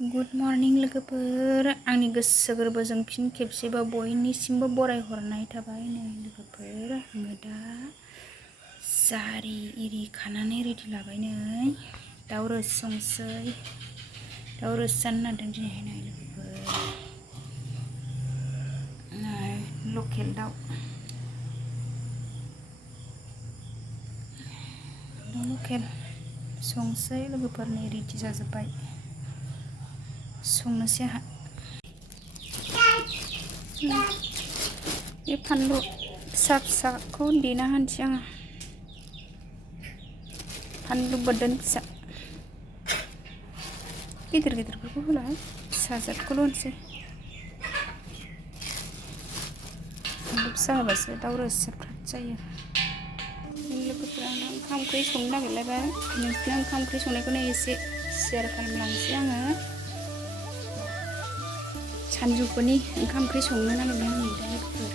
Good morning लोगोफोर, आंनि गोसो गोरबोजों फिन खेबसेबाव बयनिसिमबो बरायहरनाय थाबाय। नै लोगोफोर, आङो दा जारि इरि खानानै रेडि लाबाय। नै दाउ रोसि संसै, दाउ रोसि जानो नागिरदों दिनैहाय। नै लोगोफोर, नै लकेल दाउ लकेल संसै लोगोफोर। नै रेडि जाजोब्बाय, संनोसै आंहा। बे फानलु फिसा फिसाखौ देना होनोसै आङो, फानलु बोरदोन फिसा। गिदिर गिदिरफोरखौ होला, फिसा जादखौल' होनोसै। फानलु फिसा होबासो दाउ रोसिया फ्राद जायो। लोगोफोरा आंना ओंखाम ओंख्रि संनो नागिरलायबाय। नोंसोरनो ओंखाम ओंख्रि संनायखौनो एसे शेयार खालामलांसै आङो। सानजौफुनि ओंखाम ओंख्रि संनो नागिरदों आं दा लोगोफोर।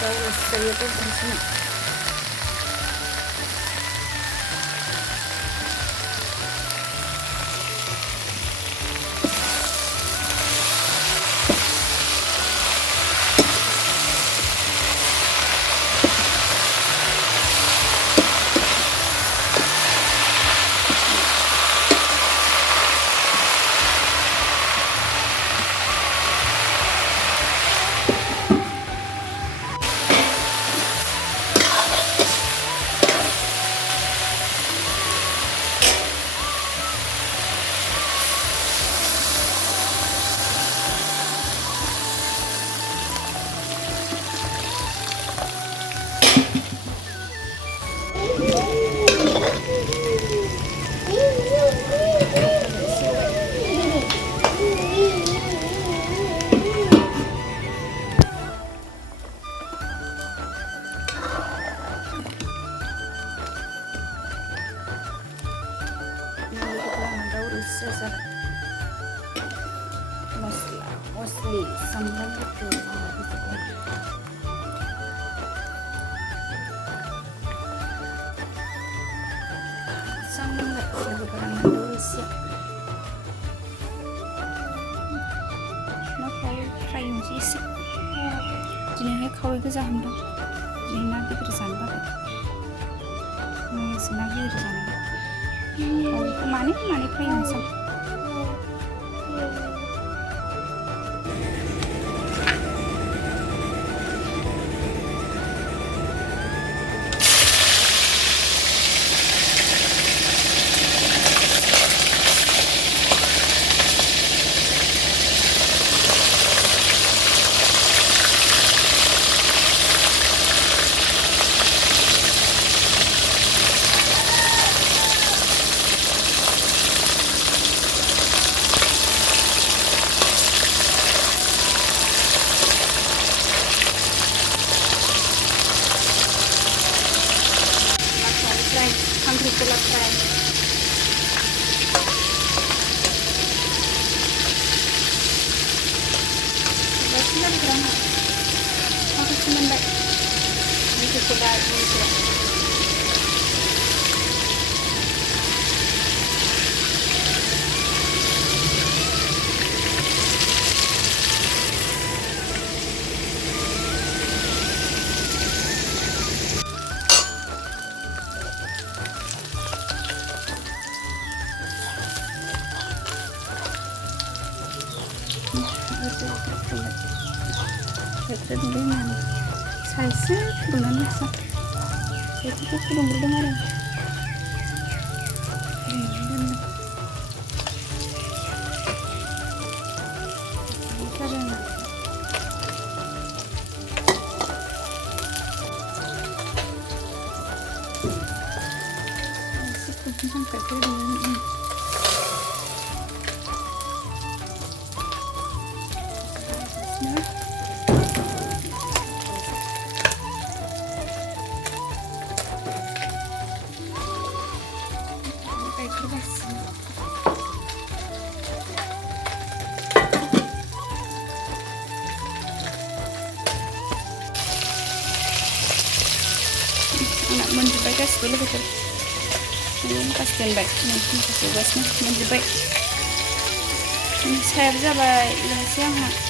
दाउ रोसि जायोबा बिदिनो मस्ला मस्लि सामब्राम गुफुर फ्राय होनोसै एसे। दिनैहाय खावै गोजा हमदों, दिनै ना गिदिर जानो बाबाय। मैयासो ना गिदिर जानाय, खावैखौ मानै फ्राय होनोसै आं। खांख्रिखला फ्राय, माखासे मोनबाय खांख्रिखला खेबसे दुंबाय होननानै साइससो फुदुंनानै लासा बेफोरखौ फुदुंग्रोदों आरो मोनजोब्बाय गासिबो लोगोफोर माखासे दोनबाय माखासे एवगासिनो मोनजोब्बाय सायाबो जाबाय लोगोसे आंहा